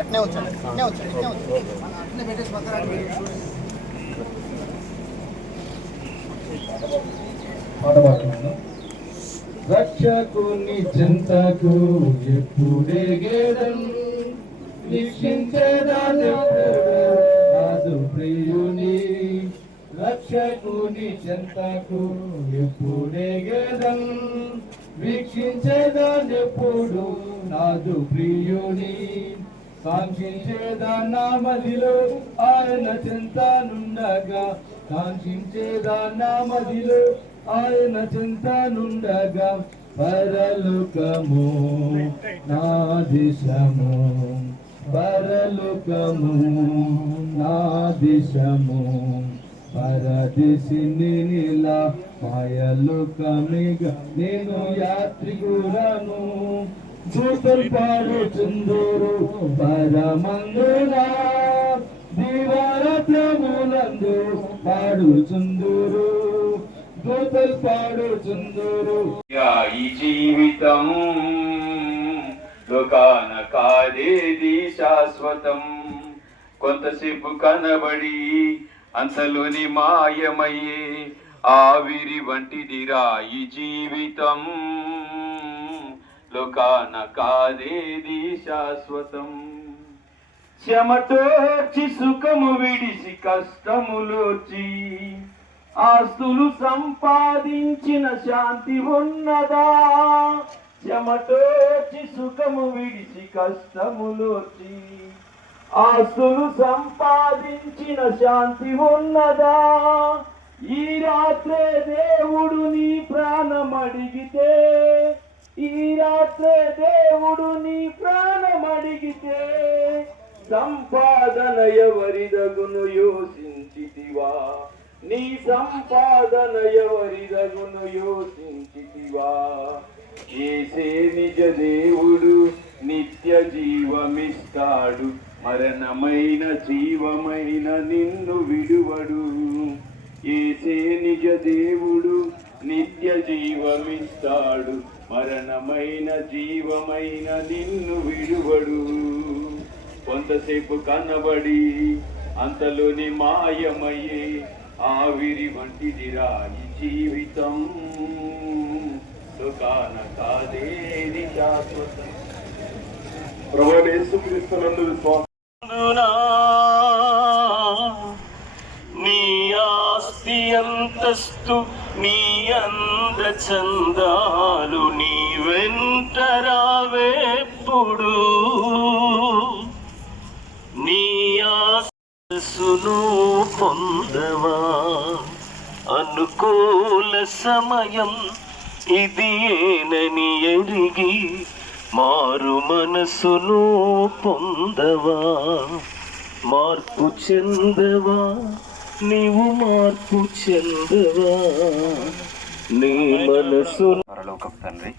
అట్నే వచ్చాడు అట్నే వచ్చాడు అట్నే వచ్చాడు అట్నే పెట్టేసి పక్కన పాట పాడుతున్నాను. రక్షకుని చింతకు ఎప్పుడే గేదం వీక్షించేదాదు ప్రియుని. రక్షకుని చింతకు ఎప్పుడే గేదం వీక్షించేదానెప్పుడు నాదు ప్రియుని? కాంక్షించేదా నా మదిలో? ఆయన చింతనుండగా కాంక్షించేదా నా మదిలో? ఆయన చింతనుండగా పరలోకము నా దిశము. పరలోకము నా దిశము. పరదిశిని నీలా మాయలోకమిగా నేను యాత్రికులను దూతలు పాడుచుందూరు పరమందునా దీవారత్నములందు పాడుచుందూరు దూతలు పాడుచుందూరు ఈ జీవితం లోకాన కాదేది శాశ్వతం. కొంతసేపు కనబడి అంతలోని మాయమయ్యే ఆవిరి వంటిదిరా ఈ జీవితం లోకాన కాదేది శాశ్వతం. చెమటోర్చి సుఖము విడిసి కష్టములోచి ఆస్తులు సంపాదించిన శాంతి ఉన్నదా? చెమటోచి సుఖము విడిచి కష్టములోచి. ఆస్తులు సంపాదించిన శాంతి ఉన్నదా? ఈ రాత్రే దేవుడు నీ ప్రాణం అడిగితే ఈ రాత్రే దేవుడు నీ ప్రాణం అడిగితే సంపాదన ఎవరిదగును యోచించితివా నీ సంపాదన ఎవరిదగును యోచించితివా? ఏసే నిజ దేవుడు నిత్య జీవమిస్తాడు. మరణమైన జీవమైన నిన్ను విడువడు. ఏసే నిజ దేవుడు నిత్య జీవమిస్తాడు. మరణమైన జీవమైన నిన్ను విడువడు. కొంతసేపు కనబడి అంతలోని మాయమయ్యే ఆవిరి వంటిదిరా ఈ జీవితం. సుఖాన కాదేది శాశ్వతం. ప్రభుత్వ విశ్వాసం. నీ ఆస్తి అంతస్తు నీ అంద చందాలు నీ వెంట రావేప్పుడు ఆశసును పొందవా? అనుకూల సమయం ఇది ఏనని ఎరిగి మారు మనసును పొందవా? మార్పు చెందవా? నీవు మార్పు చెందవా? నీ మనసు పరలోకపు తండ్రి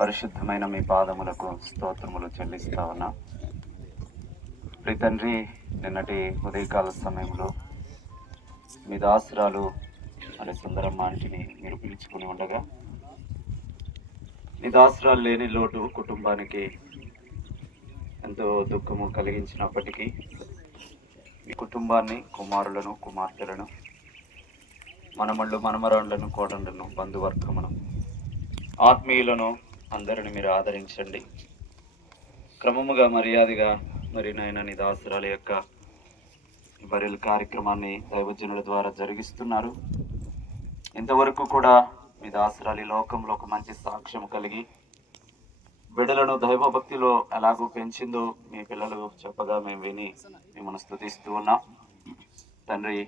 పరిశుద్ధమైన మీ పాదములకు స్తోత్రములు చెల్లిస్తా ఉన్నా. ప్రి తండ్రి నిన్నటి ఉదయకాల సమయంలో మీ దాసురాలు అనే సుందరమ్మ ఆంటీని మీరు పిలుచుకుని ఉండగా మీ దాసురాలు లేని లోటు కుటుంబానికి ఎంతో దుఃఖము కలిగించినప్పటికీ మీ కుటుంబాన్ని కుమారులను కుమార్తెలను మనమళ్ళు మనమరాళ్ళను కోడండ్లను బంధువర్గమును ఆత్మీయులను అందరిని మీరు ఆదరించండి. క్రమముగా మర్యాదగా మరి నాయన నీ దాసురాల యొక్క బరిల్ కార్యక్రమాన్ని దైవజనుల ద్వారా జరిగిస్తున్నారు. ఇంతవరకు కూడా మీ దాసురాలి లోకంలో ఒక మంచి సాక్ష్యం కలిగి బిడ్డలను దైవభక్తిలో ఎలాగూ పెంచిందో మీ పిల్లలు చెప్పగా మేము విని మిమ్మల్ని స్థుతిస్తూ ఉన్నాం. తండ్రి